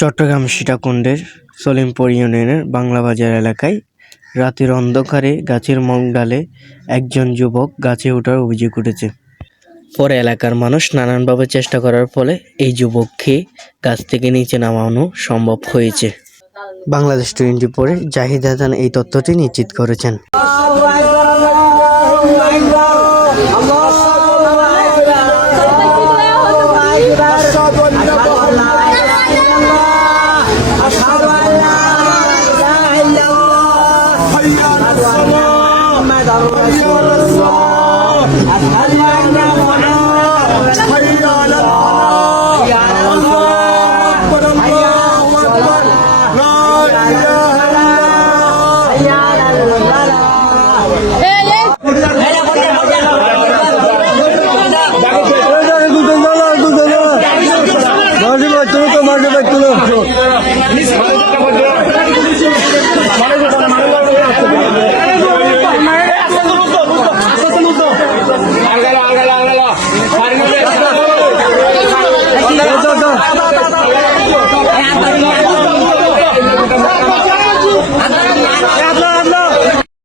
চট্টগ্রাম সীতাকুণ্ডের সলিমপুর ইউনিয়নের বাংলাবাজার এলাকায় রাতের অন্ধকারে গাছের ডালে একজন যুবক গাছে ওঠার অভিযোগ উঠেছে। পরে এলাকার মানুষ নানানভাবে চেষ্টা করার ফলে এই যুবককে গাছ থেকে নিচে নামানো সম্ভব হয়েছে। বাংলাদেশ 24 জাহিদ হাসান এই তথ্যটি নিশ্চিত করেছেন। Tulo.